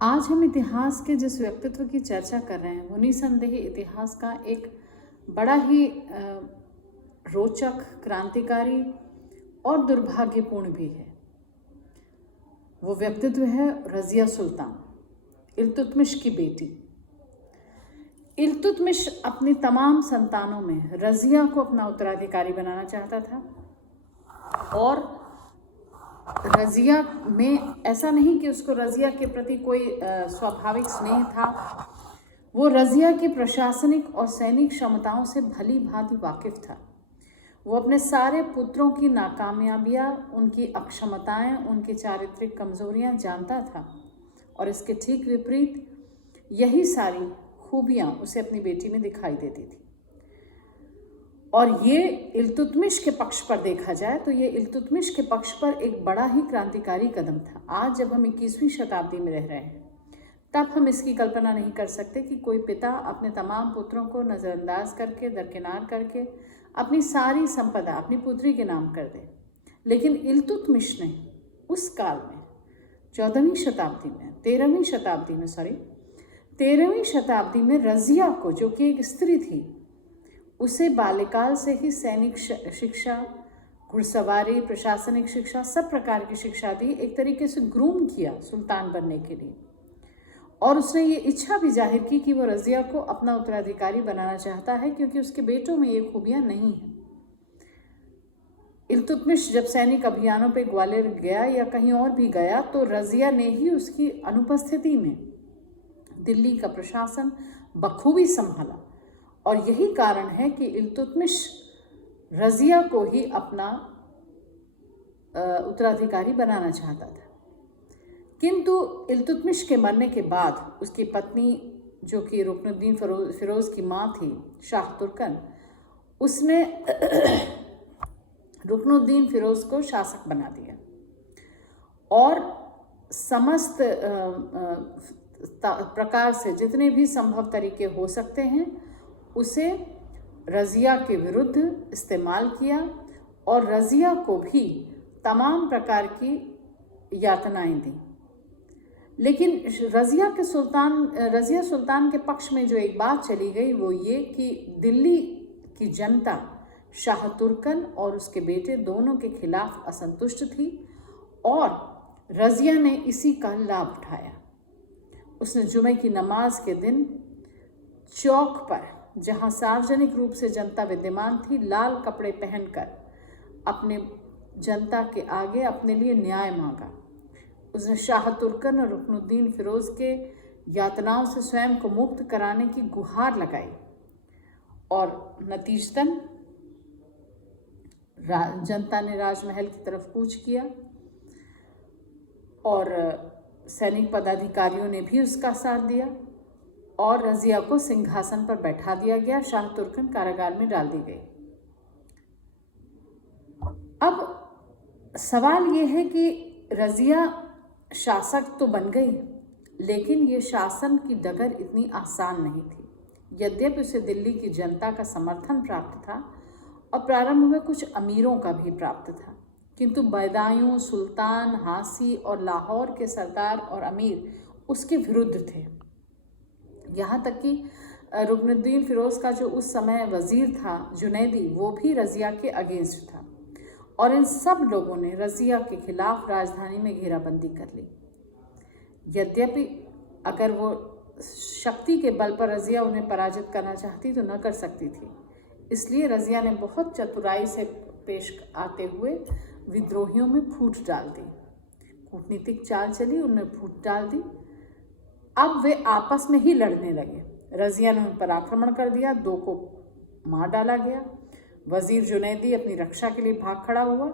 आज हम इतिहास के जिस व्यक्तित्व की चर्चा कर रहे हैं वो निसंदेह इतिहास का एक बड़ा ही रोचक, क्रांतिकारी और दुर्भाग्यपूर्ण भी है। वो व्यक्तित्व है रज़िया सुल्तान, इल्तुतमिश की बेटी। इल्तुतमिश अपनी तमाम संतानों में रज़िया को अपना उत्तराधिकारी बनाना चाहता था और रज़िया में ऐसा नहीं कि उसको रज़िया के प्रति कोई स्वाभाविक स्नेह था। वो रज़िया की प्रशासनिक और सैनिक क्षमताओं से भली भांति वाकिफ था। वो अपने सारे पुत्रों की नाकामयाबियाँ, उनकी अक्षमताएं, उनकी चारित्रिक कमजोरियां जानता था और इसके ठीक विपरीत यही सारी खूबियां उसे अपनी बेटी में दिखाई देती थी। और ये इल्तुतमिश के पक्ष पर देखा जाए तो ये इल्तुतमिश के पक्ष पर एक बड़ा ही क्रांतिकारी कदम था। आज जब हम 21वीं शताब्दी में रह रहे हैं तब हम इसकी कल्पना नहीं कर सकते कि कोई पिता अपने तमाम पुत्रों को नज़रअंदाज करके, दरकिनार करके अपनी सारी संपदा अपनी पुत्री के नाम कर दे। लेकिन इल्तुतमिश ने उस काल में 13वीं शताब्दी में रज़िया को, जो कि एक स्त्री थी, उसे बाल्यकाल से ही सैनिक शिक्षा, घुड़सवारी, प्रशासनिक शिक्षा, सब प्रकार की शिक्षा दी। एक तरीके से ग्रूम किया सुल्तान बनने के लिए। और उसने ये इच्छा भी जाहिर की कि वो रज़िया को अपना उत्तराधिकारी बनाना चाहता है क्योंकि उसके बेटों में ये खूबियां नहीं हैं। इल्तुतमिश जब सैनिक अभियानों पर ग्वालियर गया या कहीं और भी गया तो रज़िया ने ही उसकी अनुपस्थिति में दिल्ली का प्रशासन बखूबी संभाला। और यही कारण है कि इल्तुतमिश रज़िया को ही अपना उत्तराधिकारी बनाना चाहता था। किंतु इल्तुतमिश के मरने के बाद उसकी पत्नी, जो कि रुकनुद्दीन फिरोज़ की माँ थी, शाह तुर्कन, उसने रुकनुद्दीन फिरोज़ को शासक बना दिया और समस्त प्रकार से जितने भी संभव तरीके हो सकते हैं उसे रज़िया के विरुद्ध इस्तेमाल किया और रज़िया को भी तमाम प्रकार की यातनाएं दी। लेकिन रज़िया सुल्तान के पक्ष में जो एक बात चली गई वो ये कि दिल्ली की जनता शाह तुर्कन और उसके बेटे दोनों के खिलाफ असंतुष्ट थी और रज़िया ने इसी का लाभ उठाया। उसने जुमे की नमाज के दिन चौक पर, जहां सार्वजनिक रूप से जनता विद्यमान थी, लाल कपड़े पहनकर अपने जनता के आगे अपने लिए न्याय मांगा। उसने शाह तुर्कन और रुकनुद्दीन फिरोज़ के यातनाओं से स्वयं को मुक्त कराने की गुहार लगाई और नतीजतन जनता ने राजमहल की तरफ कूच किया और सैनिक पदाधिकारियों ने भी उसका साथ दिया और रज़िया को सिंहासन पर बैठा दिया गया। शाह तुर्कन कारागार में डाल दी गई। अब सवाल ये है कि रज़िया शासक तो बन गई, लेकिन ये शासन की डगर इतनी आसान नहीं थी। यद्यपि उसे दिल्ली की जनता का समर्थन प्राप्त था और प्रारंभ में कुछ अमीरों का भी प्राप्त था, किंतु बदायूं, सुल्तान, हासी और लाहौर के सरदार और अमीर उसके विरुद्ध थे। यहाँ तक कि रुकनुद्दीन फिरोज़ का जो उस समय वज़ीर था जुनैदी, वो भी रज़िया के अगेंस्ट था और इन सब लोगों ने रज़िया के खिलाफ राजधानी में घेराबंदी कर ली। यद्यपि अगर वो शक्ति के बल पर रज़िया उन्हें पराजित करना चाहती तो न कर सकती थी। इसलिए रज़िया ने बहुत चतुराई से पेश आते हुए विद्रोहियों में फूट डाल दी। कूटनीतिक चाल चली, उनमें फूट डाल दी। अब वे आपस में ही लड़ने लगे। रज़िया ने उन पर आक्रमण कर दिया, दो को मार डाला गया। वज़ीर जुनैदी अपनी रक्षा के लिए भाग खड़ा हुआ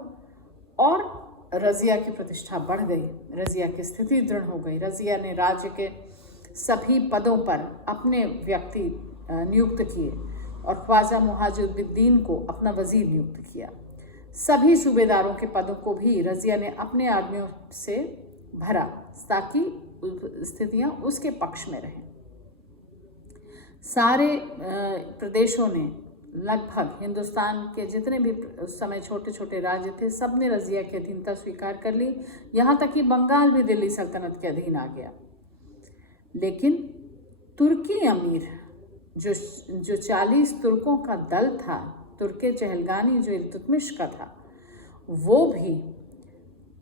और रज़िया की प्रतिष्ठा बढ़ गई। रज़िया की स्थिति दृढ़ हो गई। रज़िया ने राज्य के सभी पदों पर अपने व्यक्ति नियुक्त किए और ख्वाजा मुहाजिरुद्दीन को अपना वज़ीर नियुक्त किया। सभी सूबेदारों के पदों को भी रज़िया ने अपने आदमियों से भरा ताकि स्थितियां उसके पक्ष में रहें। सारे प्रदेशों ने, लगभग हिंदुस्तान के जितने भी उस समय छोटे छोटे राज्य थे, सब ने रज़िया की अधीनता स्वीकार कर ली। यहाँ तक कि बंगाल भी दिल्ली सल्तनत के अधीन आ गया। लेकिन तुर्की अमीर जो 40 तुर्कों का दल था, तुर्के चहलगानी जो इल्तुतमिश का था, वो भी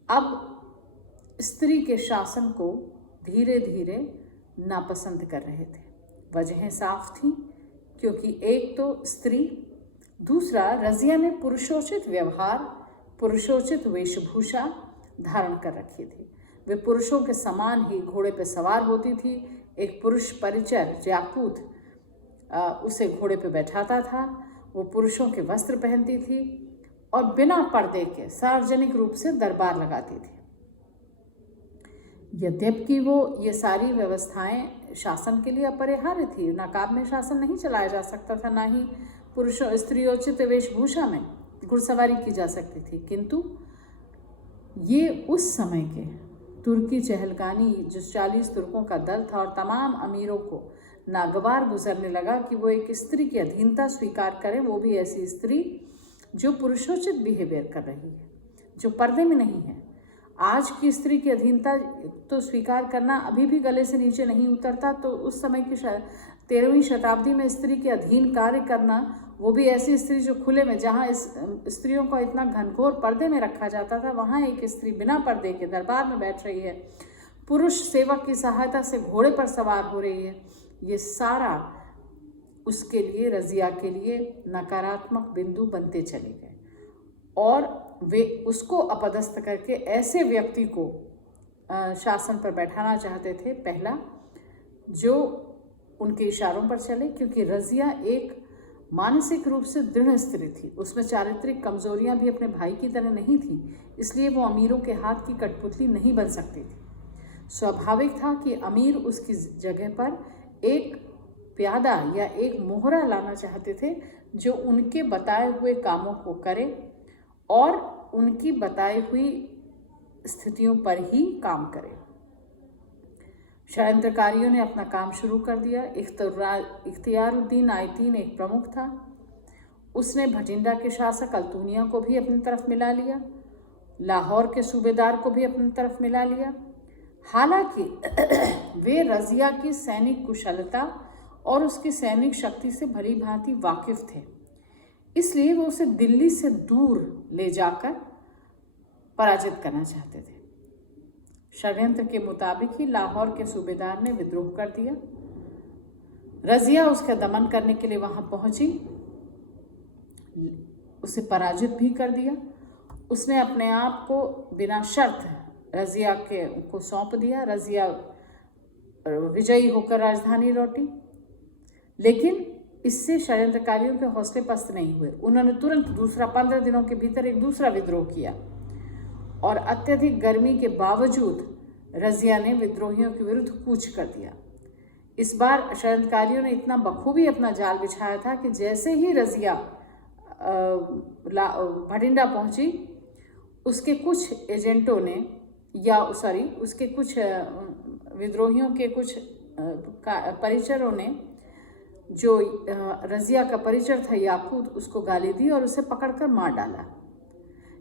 अब स्त्री के शासन को धीरे धीरे नापसंद कर रहे थे। वजहें साफ थी, क्योंकि एक तो स्त्री, दूसरा रज़िया ने पुरुषोचित व्यवहार, पुरुषोचित वेशभूषा धारण कर रखी थी। वे पुरुषों के समान ही घोड़े पर सवार होती थी। एक पुरुष परिचर याकूत उसे घोड़े पर बैठाता था। वो पुरुषों के वस्त्र पहनती थी और बिना पर्दे के सार्वजनिक रूप से दरबार लगाती थी। यद्यपि वो ये सारी व्यवस्थाएं शासन के लिए अपरिहार्य थी। नकाब में शासन नहीं चलाया जा सकता था, ना ही पुरुषों स्त्रियोचित वेशभूषा में घुड़सवारी की जा सकती थी, किंतु ये उस समय के तुर्की चहलगानी जो 40 तुर्कों का दल था और तमाम अमीरों को नागवार गुजरने लगा कि वो एक स्त्री की अधीनता स्वीकार करें, वो भी ऐसी स्त्री जो पुरुषोचित बिहेवियर कर रही है, जो पर्दे में नहीं है। आज की स्त्री की अधीनता तो स्वीकार करना अभी भी गले से नीचे नहीं उतरता, तो उस समय की 13वीं शताब्दी में स्त्री के अधीन कार्य करना, वो भी ऐसी स्त्री जो खुले में, जहाँ इस स्त्रियों को इतना घनघोर पर्दे में रखा जाता था, वहाँ एक स्त्री बिना पर्दे के दरबार में बैठ रही है, पुरुष सेवक की सहायता से घोड़े पर सवार हो रही है। ये सारा उसके लिए, रज़िया के लिए नकारात्मक बिंदु बनते चले गए और वे उसको अपदस्थ करके ऐसे व्यक्ति को शासन पर बैठाना चाहते थे, पहला जो उनके इशारों पर चले, क्योंकि रज़िया एक मानसिक रूप से दृढ़ स्त्री थी। उसमें चारित्रिक कमजोरियां भी अपने भाई की तरह नहीं थी, इसलिए वो अमीरों के हाथ की कठपुतली नहीं बन सकती थी। स्वाभाविक था कि अमीर उसकी जगह पर एक प्यादा या एक मोहरा लाना चाहते थे जो उनके बताए हुए कामों को करे और उनकी बताई हुई स्थितियों पर ही काम करे। षड्यंत्रकारियों ने अपना काम शुरू कर दिया। इख्तियारुद्दीन आयतीन एक प्रमुख था। उसने भटिंडा के शासक अल्तूनिया को भी अपनी तरफ मिला लिया, लाहौर के सूबेदार को भी अपनी तरफ मिला लिया। हालांकि वे रज़िया की सैनिक कुशलता और उसकी सैनिक शक्ति से भली भांति वाकिफ थे, इसलिए वो उसे दिल्ली से दूर ले जाकर पराजित करना चाहते थे। षड्यंत्र के मुताबिक ही लाहौर के सूबेदार ने विद्रोह कर दिया। रज़िया उसका दमन करने के लिए वहां पहुंची, उसे पराजित भी कर दिया। उसने अपने आप को बिना शर्त रज़िया को सौंप दिया। रज़िया विजयी होकर राजधानी लौटी, लेकिन इससे षड्यंत्रकारियों के हौसले पस्त नहीं हुए। उन्होंने तुरंत 15 दिनों के भीतर एक दूसरा विद्रोह किया और अत्यधिक गर्मी के बावजूद रज़िया ने विद्रोहियों के विरुद्ध कूच कर दिया। इस बार षड्यंत्रकारियों ने इतना बखूबी अपना जाल बिछाया था कि जैसे ही रज़िया भटिंडा पहुंची, उसके कुछ एजेंटों ने उसके कुछ विद्रोहियों के कुछ परिचरों ने, जो रज़िया का परिचर था याकूत, उसको गाली दी और उसे पकड़कर मार डाला।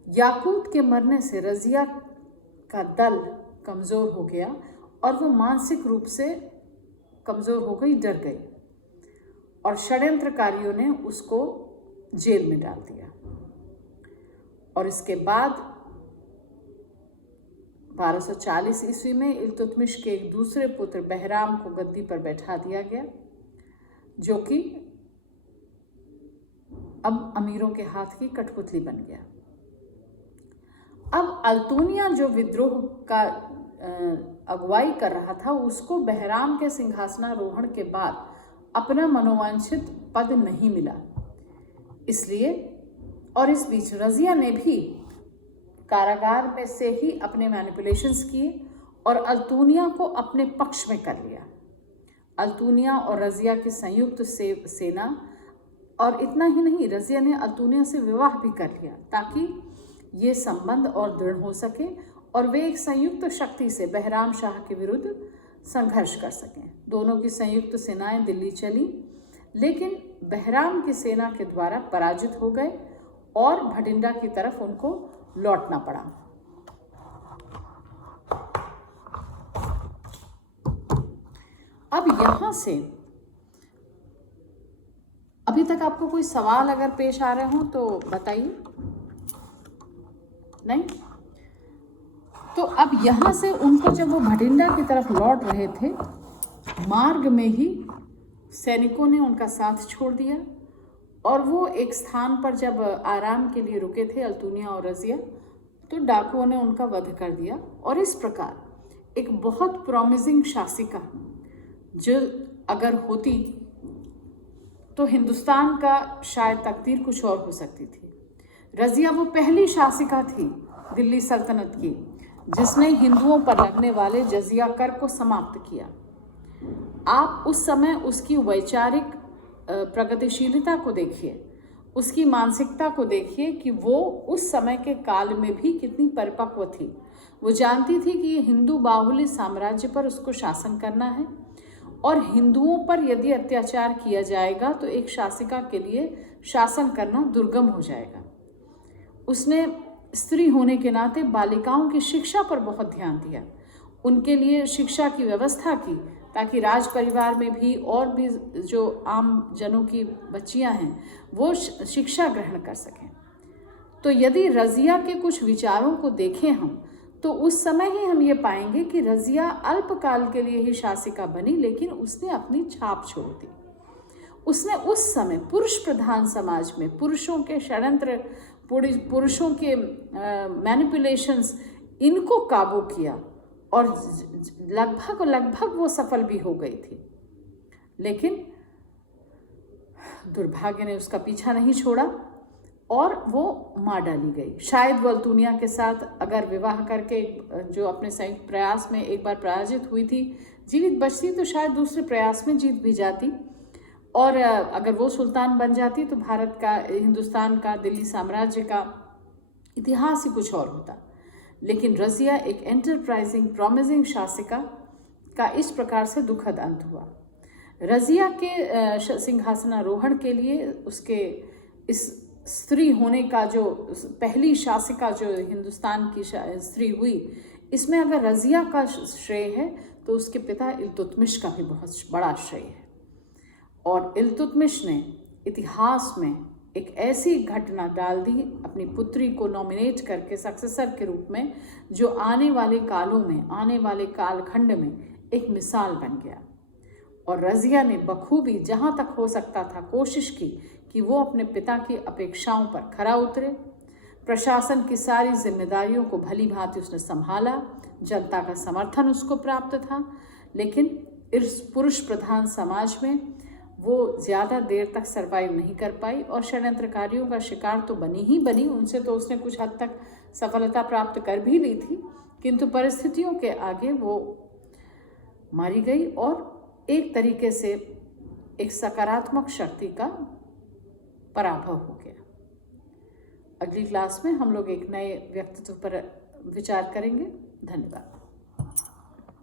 याकूत के मरने से रज़िया का दल कमज़ोर हो गया और वो मानसिक रूप से कमज़ोर हो गई, डर गई, और षड्यंत्रकारियों ने उसको जेल में डाल दिया। और इसके बाद 1240 ईस्वी में इल्तुतमिश के एक दूसरे पुत्र बहराम को गद्दी पर बैठा दिया गया, जो कि अब अमीरों के हाथ की कठपुतली बन गया। अब अल्तूनिया जो विद्रोह का अगुवाई कर रहा था, उसको बहराम के सिंहासनारोहण के बाद अपना मनोवांछित पद नहीं मिला, इसलिए और इस बीच रज़िया ने भी कारागार में से ही अपने मैनिपुलेशंस किए और अल्तूनिया को अपने पक्ष में कर लिया। अल्तूनिया और रज़िया की संयुक्त सेना, और इतना ही नहीं, रज़िया ने अल्तूनिया से विवाह भी कर लिया ताकि ये संबंध और दृढ़ हो सके और वे एक संयुक्त शक्ति से बहराम शाह के विरुद्ध संघर्ष कर सकें। दोनों की संयुक्त सेनाएं दिल्ली चली, लेकिन बहराम की सेना के द्वारा पराजित हो गए और भटिंडा की तरफ उनको लौटना पड़ा। यहाँ से अभी तक आपको कोई सवाल अगर पेश आ रहे हो तो बताइए। नहीं? तो अब यहाँ से उनको जब वो भटिंडा की तरफ लौट रहे थे, मार्ग में ही सैनिकों ने उनका साथ छोड़ दिया और वो एक स्थान पर जब आराम के लिए रुके थे, अल्तुनिया और रजिया, तो डाकुओं ने उनका वध कर दिया। और इस प्रकार एक बहुत प्रॉमिसिंग शासिका जो अगर होती तो हिंदुस्तान का शायद तकदीर कुछ और हो सकती थी। रजिया वो पहली शासिका थी दिल्ली सल्तनत की जिसने हिंदुओं पर लगने वाले जजिया कर को समाप्त किया। आप उस समय उसकी वैचारिक प्रगतिशीलता को देखिए, उसकी मानसिकता को देखिए कि वो उस समय के काल में भी कितनी परिपक्व थी। वो जानती थी कि ये हिंदू बाहुल्य साम्राज्य पर उसको शासन करना है और हिंदुओं पर यदि अत्याचार किया जाएगा तो एक शासिका के लिए शासन करना दुर्गम हो जाएगा। उसने स्त्री होने के नाते बालिकाओं की शिक्षा पर बहुत ध्यान दिया, उनके लिए शिक्षा की व्यवस्था की ताकि राज परिवार में भी और भी जो आम जनों की बच्चियां हैं वो शिक्षा ग्रहण कर सकें। तो यदि रजिया के कुछ विचारों को देखें हम तो उस समय ही हम ये पाएंगे कि रजिया अल्पकाल के लिए ही शासिका बनी, लेकिन उसने अपनी छाप छोड़ दी। उसने उस समय पुरुष प्रधान समाज में पुरुषों के षड्यंत्र, पुरुषों के मैनिपुलेशंस, इनको काबू किया और लगभग वो सफल भी हो गई थी। लेकिन दुर्भाग्य ने उसका पीछा नहीं छोड़ा और वो मार डाली गई। शायद वो अल्तुनिया के साथ अगर विवाह करके जो अपने संयुक्त प्रयास में एक बार पराजित हुई थी, जीवित बचती तो शायद दूसरे प्रयास में जीत भी जाती और अगर वो सुल्तान बन जाती तो भारत का, हिंदुस्तान का, दिल्ली साम्राज्य का इतिहास ही कुछ और होता। लेकिन रजिया एक एंटरप्राइजिंग प्रॉमिसिंग शासिका का इस प्रकार से दुखद अंत हुआ। रजिया के सिंहासनारोहण के लिए उसके इस स्त्री होने का, जो पहली शासिका जो हिंदुस्तान की स्त्री हुई, इसमें अगर रजिया का श्रेय है तो उसके पिता इल्तुतमिश का भी बहुत बड़ा श्रेय है। और इल्तुतमिश ने इतिहास में एक ऐसी घटना डाल दी अपनी पुत्री को नॉमिनेट करके सक्सेसर के रूप में, जो आने वाले कालों में, आने वाले कालखंड में एक मिसाल बन गया। और रजिया ने बखूबी जहाँ तक हो सकता था कोशिश की कि वो अपने पिता की अपेक्षाओं पर खरा उतरे। प्रशासन की सारी जिम्मेदारियों को भली भांति उसने संभाला, जनता का समर्थन उसको प्राप्त था। लेकिन इस पुरुष प्रधान समाज में वो ज़्यादा देर तक सरवाइव नहीं कर पाई और षड्यंत्रकारियों का शिकार तो बनी ही बनी। उनसे तो उसने कुछ हद तक सफलता प्राप्त कर भी ली थी, किंतु परिस्थितियों के आगे वो मारी गई और एक तरीके से एक सकारात्मक शक्ति का पराभव हो गया। अगली क्लास में हम लोग एक नए व्यक्तित्व पर विचार करेंगे। धन्यवाद।